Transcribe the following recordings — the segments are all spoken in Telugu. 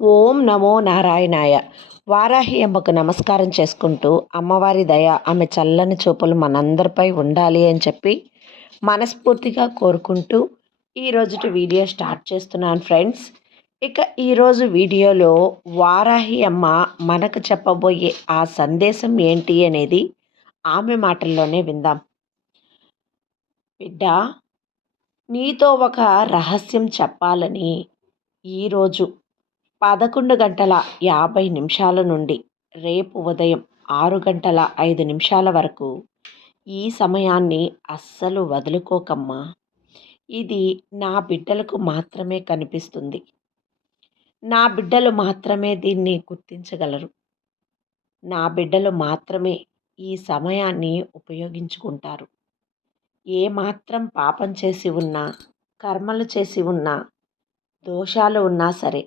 ఓం నమో నారాయణాయ. వారాహి అమ్మకు నమస్కారం చేసుకుంటూ అమ్మవారి దయ ఆమె చల్లని చూపులు మనందరిపై ఉండాలి అని చెప్పి మనస్ఫూర్తిగా కోరుకుంటూ ఈరోజుటి వీడియో స్టార్ట్ చేస్తున్నాను ఫ్రెండ్స్. ఇక ఈరోజు వీడియోలో వారాహి అమ్మ మనకు చెప్పబోయే ఆ సందేశం ఏంటి అనేది ఆమె మాటల్లోనే విందాం. బిడ్డ, నీతో ఒక రహస్యం చెప్పాలని ఈరోజు 11:50 నుండి రేపు ఉదయం 6:05 వరకు ఈ సమయాన్ని అస్సలు వదులుకోకమ్మా. ఇది నా బిడ్డలకు మాత్రమే కనిపిస్తుంది. నా బిడ్డలు మాత్రమే దీన్ని గుర్తించగలరు. నా బిడ్డలు మాత్రమే ఈ సమయాన్ని ఉపయోగించుకుంటారు. ఏమాత్రం పాపం చేసి ఉన్నా, కర్మలు చేసి ఉన్నా, దోషాలు ఉన్నా సరే,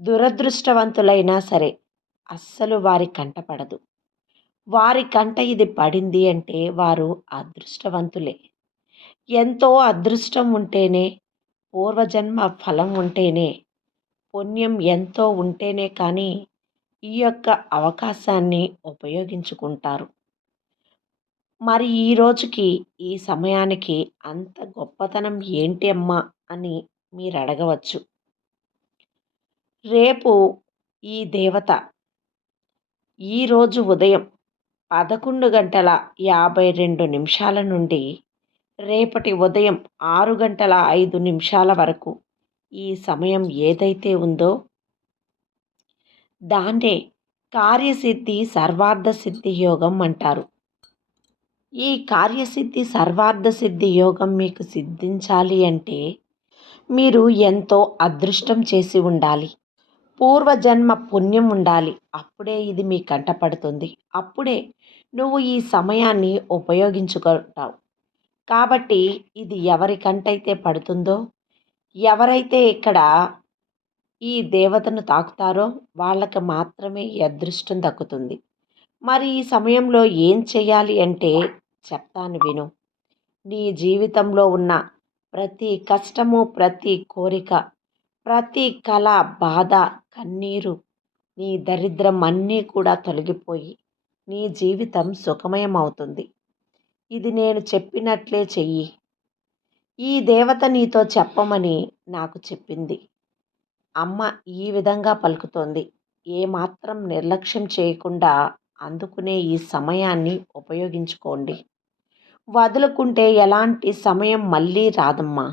దురదృష్టవంతులైనా సరే అస్సలు వారి కంట పడదు. వారి కంట ఇది పడింది అంటే వారు అదృష్టవంతులే. ఎంతో అదృష్టం ఉంటేనే, పూర్వజన్మ ఫలం ఉంటేనే, పుణ్యం ఎంతో ఉంటేనే కానీ ఈ యొక్క అవకాశాన్ని ఉపయోగించుకుంటారు. మరి ఈ రోజుకి ఈ సమయానికి అంత గొప్పతనం ఏంటి అమ్మా అని మీరు అడగవచ్చు. రేపు ఈ దేవత ఈరోజు ఉదయం 11:52 నుండి రేపటి ఉదయం 6:05 వరకు ఈ సమయం ఏదైతే ఉందో దాన్నే కార్యసిద్ధి సర్వార్థ సిద్ధి యోగం అంటారు. ఈ కార్యసిద్ధి సర్వార్థ సిద్ధి యోగం మీకు సిద్ధించాలి అంటే మీరు ఎంతో అదృష్టం చేసి ఉండాలి. పూర్వజన్మ పుణ్యం ఉండాలి. అప్పుడే ఇది మీ కంటపడుతుంది. అప్పుడే నువ్వు ఈ సమయాన్ని ఉపయోగించుకుంటావు. కాబట్టి ఇది ఎవరికంటైతే పడుతుందో, ఎవరైతే ఇక్కడ ఈ దేవతను తాకుతారో వాళ్ళకి మాత్రమే ఈ అదృష్టం దక్కుతుంది. మరి ఈ సమయంలో ఏం చేయాలి అంటే చెప్తాను విను. నీ జీవితంలో ఉన్న ప్రతి కష్టము, ప్రతి కోరిక, ప్రతి కళ, బాధ, కన్నీరు, నీ దరిద్రం అన్నీ కూడా తొలగిపోయి నీ జీవితం సుఖమయం అవుతుంది. ఇది నేను చెప్పినట్లే చెయ్యి. ఈ దేవత నీతో చెప్పమని నాకు చెప్పింది. అమ్మ ఈ విధంగా పలుకుతోంది. ఏమాత్రం నిర్లక్ష్యం చేయకుండా అందుకునే ఈ సమయాన్ని ఉపయోగించుకోండి. వదులుకుంటే ఎలాంటి సమయం మళ్ళీ రాదమ్మా.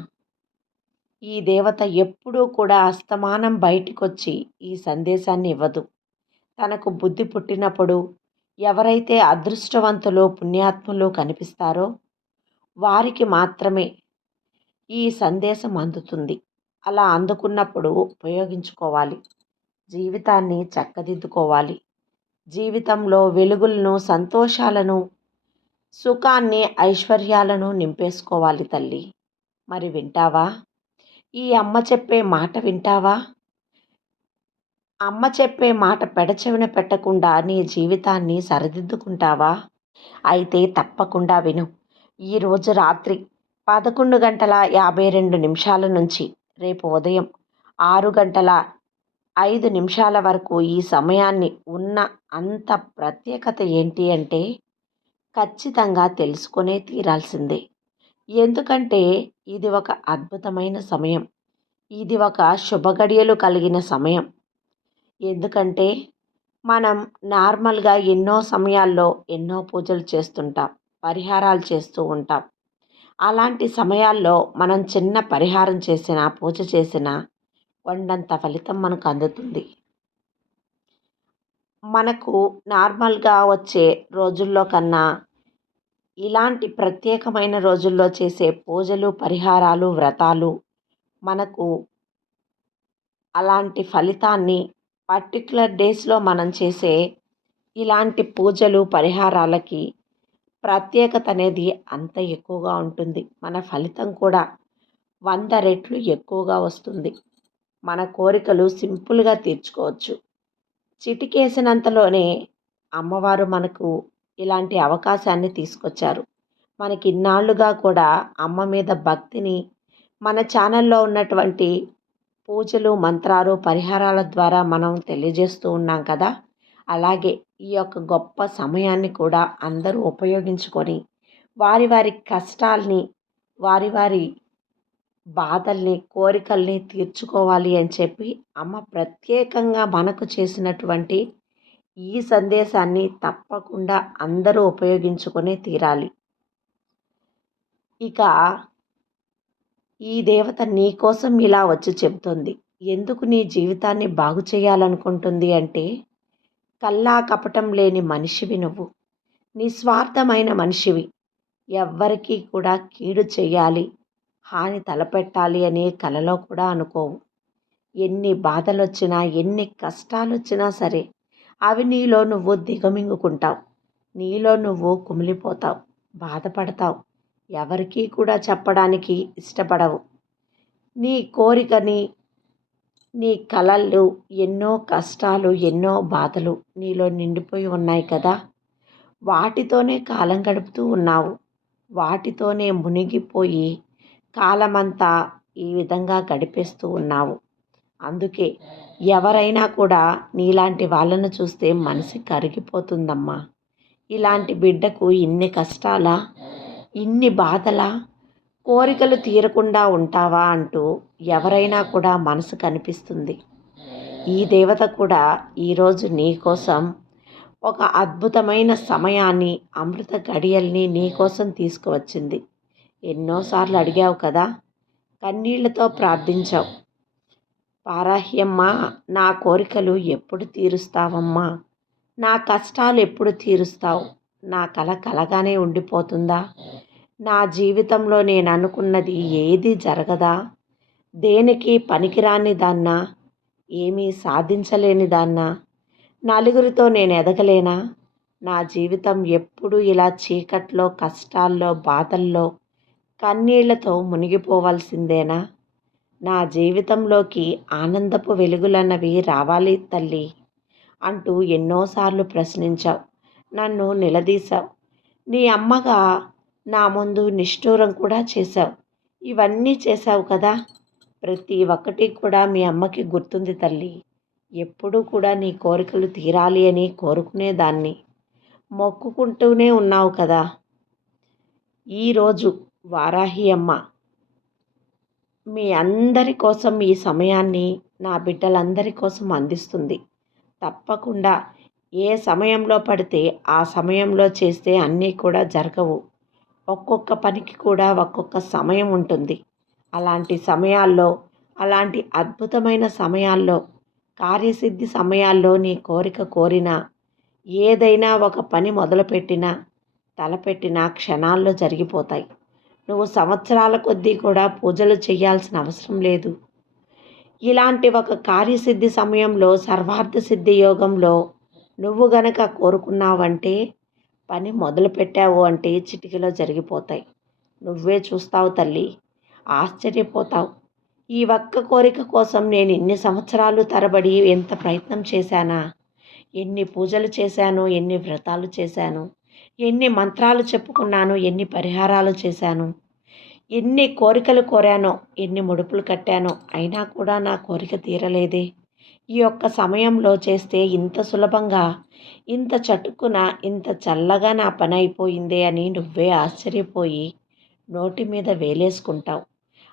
ఈ దేవత ఎప్పుడూ కూడా అస్తమానం బయటికొచ్చి ఈ సందేశాన్ని ఇవ్వదు. తనకు బుద్ధి పుట్టినప్పుడు ఎవరైతే అదృష్టవంతులు, పుణ్యాత్ములు కనిపిస్తారో వారికి మాత్రమే ఈ సందేశం అందుతుంది. అలా అందుకున్నప్పుడు ఉపయోగించుకోవాలి. జీవితాన్ని చక్కదిద్దుకోవాలి. జీవితంలో వెలుగులను, సంతోషాలను, సుఖాన్ని, ఐశ్వర్యాలను నింపేసుకోవాలి తల్లి. మరి వింటావా? ఈ అమ్మ చెప్పే మాట వింటావా? అమ్మ చెప్పే మాట పెడచెవిన పెట్టకుండా నీ జీవితాన్ని సరిదిద్దుకుంటావా? అయితే తప్పకుండా విను. ఈరోజు రాత్రి 11:52 నుంచి రేపు ఉదయం 6:05 వరకు ఈ సమయాన్ని ఉన్న అంత ప్రత్యేకత ఏంటి అంటే ఖచ్చితంగా తెలుసుకునే తీరాల్సిందే. ఎందుకంటే ఇది ఒక అద్భుతమైన సమయం. ఇది ఒక శుభగడియలు కలిగిన సమయం. ఎందుకంటే మనం నార్మల్గా ఎన్నో సమయాల్లో ఎన్నో పూజలు చేస్తుంటాం, పరిహారాలు చేస్తూ ఉంటాం. అలాంటి సమయాల్లో మనం చిన్న పరిహారం చేసినా, పూజ చేసినా కొండంత ఫలితం మనకు అందుతుంది. మనకు నార్మల్గా వచ్చే రోజుల్లో కన్నా ఇలాంటి ప్రత్యేకమైన రోజుల్లో చేసే పూజలు, పరిహారాలు, వ్రతాలు మనకు అలాంటి ఫలితాన్ని పర్టిక్యులర్ డేస్లో మనం చేసే ఇలాంటి పూజలు, పరిహారాలకి ప్రత్యేకత అనేది అంత ఎక్కువగా ఉంటుంది. మన ఫలితం కూడా 100 రెట్లు ఎక్కువగా వస్తుంది. మన కోరికలు సింపుల్గా తీర్చుకోవచ్చు. చిటికేసినంతలోనే అమ్మవారు మనకు ఇలాంటి అవకాశాన్ని తీసుకొచ్చారు. మనకి ఇన్నాళ్ళుగా కూడా అమ్మ మీద భక్తిని మన ఛానల్లో ఉన్నటువంటి పూజలు, మంత్రాలు, పరిహారాల ద్వారా మనం తెలియజేస్తూ ఉన్నాం కదా! అలాగే ఈ యొక్క గొప్ప సమయాన్ని కూడా అందరూ ఉపయోగించుకొని వారి వారి కష్టాల్ని, వారి వారి బాధల్ని, కోరికల్ని తీర్చుకోవాలి అని చెప్పి అమ్మ ప్రత్యేకంగా మనకు చేసినటువంటి ఈ సందేశాన్ని తప్పకుండా అందరూ ఉపయోగించుకొనే తీరాలి. ఇక ఈ దేవత నీకోసం ఇలా వచ్చి చెబుతుంది. ఎందుకు నీ జీవితాన్ని బాగు చేయాలనుకుంటుంది అంటే, కల్లా కపటం లేని మనిషివి నువ్వు. నిస్వార్థమైన మనిషివి. ఎవ్వరికీ కూడా కీడు చేయాలి, హాని తలపెట్టాలి అనే కలలో కూడా అనుకోవు. ఎన్ని బాధలొచ్చినా, ఎన్ని కష్టాలొచ్చినా సరే అవి నీలో నువ్వు దిగమింగుకుంటావు. నీలో నువ్వు కుమిలిపోతావు, బాధపడతావు. ఎవరికీ కూడా చెప్పడానికి ఇష్టపడవు. నీ కోరికని, నీ కలలు, ఎన్నో కష్టాలు, ఎన్నో బాధలు నీలో నిండిపోయి ఉన్నాయి కదా! వాటితోనే కాలం గడుపుతూ ఉన్నావు. వాటితోనే మునిగిపోయి కాలమంతా ఈ విధంగా గడిపేస్తూ ఉన్నావు. అందుకే ఎవరైనా కూడా నీలాంటి వాళ్ళను చూస్తే మనసు కరిగిపోతుందమ్మా. ఇలాంటి బిడ్డకు ఇన్ని కష్టాలా, ఇన్ని బాధలా, కోరికలు తీరకుండా ఉంటావా అంటూ ఎవరైనా కూడా మనసు కనిపిస్తుంది. ఈ దేవత కూడా ఈరోజు నీకోసం ఒక అద్భుతమైన సమయాన్ని, అమృత గడియల్ని నీకోసం తీసుకువచ్చింది. ఎన్నోసార్లు అడిగావు కదా, కన్నీళ్లతో ప్రార్థించావు. పారాహ్యమ్మ, నా కోరికలు ఎప్పుడు తీరుస్తావమ్మా? నా కష్టాలు ఎప్పుడు తీరుస్తావు? నా కల కలగానే ఉండిపోతుందా? నా జీవితంలో నేను అనుకున్నది ఏది జరగదా? దేనికి పనికిరాని దాన్నా? ఏమీ సాధించలేని దాన్నా? నలుగురితో నేను ఎదగలేనా? నా జీవితం ఎప్పుడు ఇలా చీకట్లో, కష్టాల్లో, బాధల్లో, కన్నీళ్లతో మునిగిపోవాల్సిందేనా? నా జీవితంలోకి ఆనందపు వెలుగులన్నవి రావాలి తల్లి అంటూ ఎన్నోసార్లు ప్రశ్నించావు. నన్ను నిలదీశావు. నీ అమ్మగా నా ముందు నిష్ఠూరం కూడా చేశావు. ఇవన్నీ చేశావు కదా! ప్రతి ఒక్కటి కూడా మీ అమ్మకి గుర్తుంది తల్లి. ఎప్పుడూ కూడా నీ కోరికలు తీరాలి అని కోరుకునేదాన్ని. మొక్కుకుంటూనే ఉన్నావు కదా! ఈరోజు వారాహి అమ్మ మీ అందరి కోసం ఈ సమయాన్ని నా బిడ్డలందరి కోసం అందిస్తుంది. తప్పకుండా ఏ సమయంలో పడితే ఆ సమయంలో చేస్తే అన్నీ కూడా జరగవు. ఒక్కొక్క పనికి కూడా ఒక్కొక్క సమయం ఉంటుంది. అలాంటి సమయాల్లో, అలాంటి అద్భుతమైన సమయాల్లో, కార్యసిద్ధి సమయాల్లో నీ కోరిక కోరినా, ఏదైనా ఒక పని మొదలుపెట్టినా, తలపెట్టినా క్షణాల్లో జరిగిపోతాయి. నువ్వు సంవత్సరాల కొద్దీ కూడా పూజలు చేయాల్సిన అవసరం లేదు. ఇలాంటి ఒక కార్యసిద్ధి సమయంలో, సర్వార్థ సిద్ధి యోగంలో నువ్వు గనక కోరుకున్నావంటే, పని మొదలుపెట్టావు అంటే చిటికెలో జరిగిపోతాయి. నువ్వే చూస్తావు తల్లి, ఆశ్చర్యపోతావు. ఈ ఒక్క కోరిక కోసం నేను ఇన్ని సంవత్సరాలు తరబడి ఎంత ప్రయత్నం చేశానా? ఎన్ని పూజలు చేశాను, ఎన్ని వ్రతాలు చేశాను, ఎన్ని మంత్రాలు చెప్పుకున్నాను, ఎన్ని పరిహారాలు చేశాను, ఎన్ని కోరికలు కోరానో, ఎన్ని ముడుపులు కట్టానో, అయినా కూడా నా కోరిక తీరలేదే. ఈ ఒక్క సమయంలో చేస్తే ఇంత సులభంగా, ఇంత చటుక్కున, ఇంత చల్లగా నా పని అయిపోయిందే అని నువ్వే ఆశ్చర్యపోయి నోటి మీద వేలేసుకుంటావు.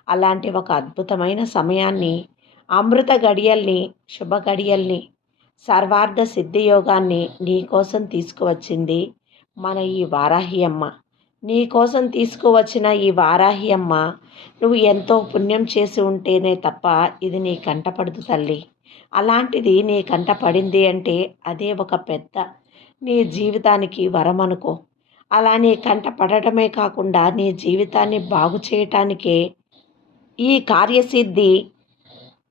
అలాంటి ఒక అద్భుతమైన సమయాన్ని, అమృత గడియల్ని, శుభ గడియల్ని, సర్వార్థ సిద్ధి యోగాన్ని నీకోసం తీసుకువచ్చింది మన ఈ వారాహి అమ్మ. నీకోసం తీసుకువచ్చిన ఈ వారాహి అమ్మ నువ్వు ఎంతో పుణ్యం చేసి ఉంటేనే తప్ప ఇది నీ కంటపడదు తల్లి. అలాంటిది నీ కంట పడింది అంటే అదే ఒక పెద్ద నీ జీవితానికి వరం అనుకో. అలా నీ కంట పడటమే కాకుండా నీ జీవితాన్ని బాగు చేయటానికే ఈ కార్యసిద్ధి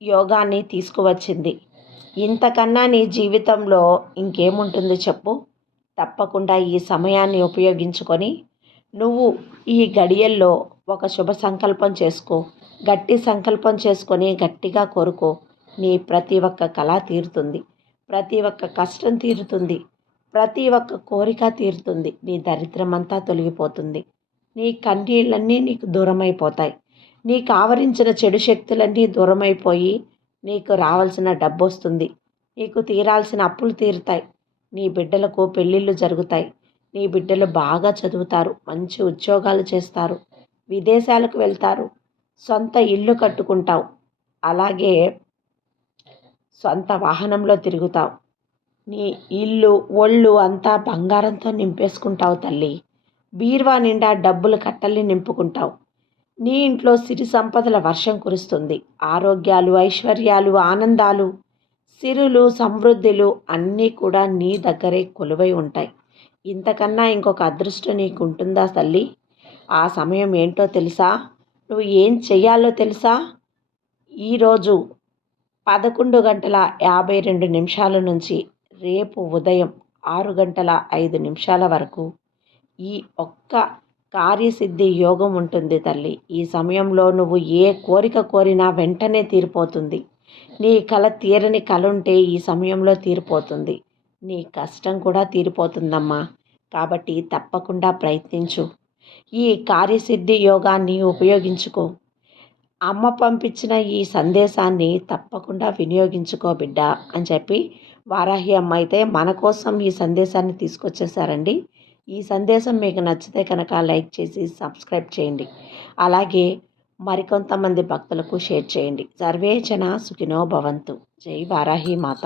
యోగాన్ని తీసుకువచ్చింది. ఇంతకన్నా నీ జీవితంలో ఇంకేముంటుంది చెప్పు? తప్పకుండా ఈ సమయాన్ని ఉపయోగించుకొని నువ్వు ఈ గడియల్లో ఒక శుభ సంకల్పం చేసుకో. గట్టి సంకల్పం చేసుకొని గట్టిగా కోరుకో. నీ ప్రతి ఒక్క కళ తీరుతుంది. ప్రతి ఒక్క కష్టం తీరుతుంది. ప్రతి ఒక్క కోరిక తీరుతుంది. నీ దరిద్రం అంతా తొలగిపోతుంది. నీ కన్నీళ్ళన్నీ నీకు దూరమైపోతాయి. నీకు ఆవరించిన చెడు శక్తులన్నీ దూరమైపోయి నీకు రావాల్సిన డబ్బు వస్తుంది. నీకు తీరాల్సిన అప్పులు తీరుతాయి. నీ బిడ్డలకు పెళ్ళిళ్ళు జరుగుతాయి. నీ బిడ్డలు బాగా చదువుతారు. మంచి ఉద్యోగాలు చేస్తారు. విదేశాలకు వెళ్తారు. సొంత ఇల్లు కట్టుకుంటావు. అలాగే సొంత వాహనంలో తిరుగుతావు. నీ ఇల్లు ఒళ్ళు అంతా బంగారంతో నింపేసుకుంటావు తల్లి. బీరువా నిండా డబ్బులు కట్టల్ని నింపుకుంటావు. నీ ఇంట్లో సిరి సంపదల వర్షం కురుస్తుంది. ఆరోగ్యాలు, ఐశ్వర్యాలు, ఆనందాలు, సిరులు, సమృద్ధులు అన్నీ కూడా నీ దగ్గరే కొలువై ఉంటాయి. ఇంతకన్నా ఇంకొక అదృష్టం నీకు ఉంటుందా తల్లి? ఆ సమయం ఏంటో తెలుసా? నువ్వు ఏం చెయ్యాలో తెలుసా? ఈరోజు 11:52 నుంచి రేపు ఉదయం 6:05 వరకు ఈ ఒక్క కార్యసిద్ధి యోగం ఉంటుంది తల్లి. ఈ సమయంలో నువ్వు ఏ కోరిక కోరినా వెంటనే తీరిపోతుంది. నీ కల తీరని కల ఉంటే ఈ సమయంలో తీరిపోతుంది. నీ కష్టం కూడా తీరిపోతుందమ్మా. కాబట్టి తప్పకుండా ప్రయత్నించు. ఈ కార్యసిద్ధి యోగాన్ని ఉపయోగించుకో. అమ్మ పంపించిన ఈ సందేశాన్ని తప్పకుండా వినియోగించుకో బిడ్డ అని చెప్పి వారాహి అమ్మ అయితే మన కోసం ఈ సందేశాన్ని తీసుకొచ్చేసారండి. ఈ సందేశం మీకు నచ్చితే కనుక లైక్ చేసి సబ్స్క్రైబ్ చేయండి. అలాగే మరికొంతమంది భక్తులకు షేర్ చేయండి. సర్వే జన సుఖినో భవంతు. జై వారాహి మాత.